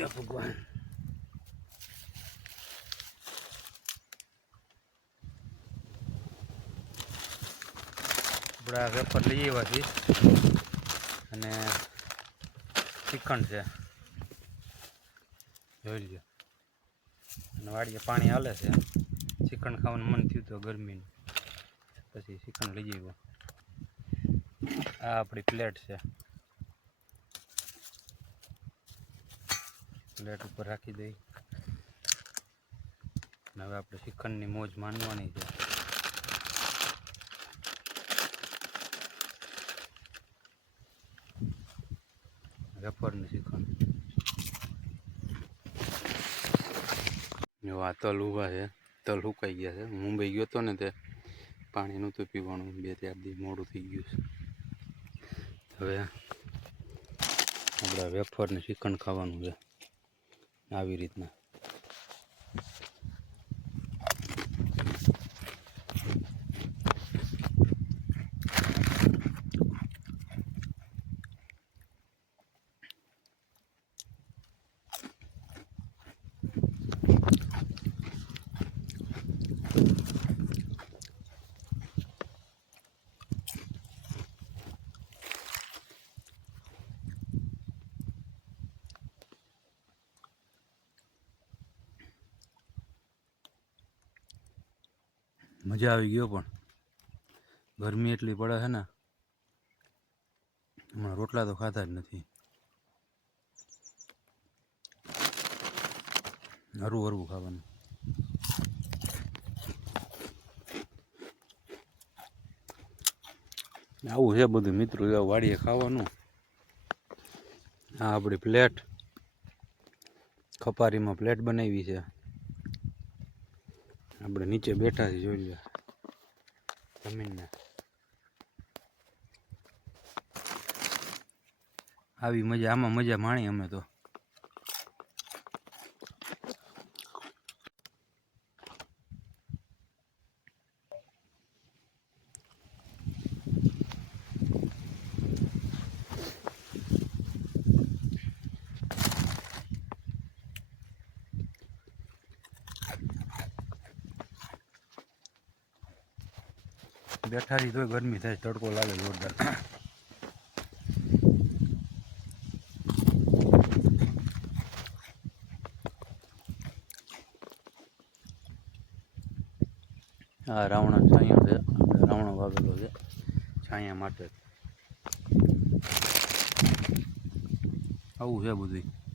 હે ભગવાન આપણે આ લઈ આવ્યા છીએ. અને શ્રીખંડ છે. જોઈ લ્યો. અને વાડીએ પાણી હાલે છે. શ્રીખંડ ખાવાનું મન થયું તો ગરમીનું. પછી શ્રીખંડ લઈ આવ્યો. આ આપણી પ્લેટ છે. પ્લેટ ઉપર રાખી દઈ. હવે આપણે શ્રીખંડની મોજ માનવાની છે. વેફરનું શ્રીખંડ. આ તલ ઊભા છે. તલ સુકાઈ ગયા છે. મુંબઈ ગયો હતો ને તે પાણી નહોતું પીવાનું. બે ચાર દી મોડું થઈ ગયું છે. હવે આપણે વેફરને શ્રીખંડ ખાવાનું છે. આવી રીતના. મજા આવી ગયો પણ. ગરમી એટલી પડે છે ને, હમણાં રોટલા તો ખાતા જ નથી. હરવું હરવું ખાવાનું. આવું છે બધું મિત્રો વાડીએ ખાવાનું. આ આપણી પ્લેટ. ખપારીમાં પ્લેટ બનાવી છે. આપણે નીચે બેઠા છીએ જોઈ લો જમીનના. આવી મજા આમાં મજા માણી અમે તો. બેઠા રહી તોય ગરમી થાય, તડકો લાગે જોરદાર. આ રાવણા છાંયો છે, રાવણો વાગેલો છે, છાંયા માટે. આવું છે બધું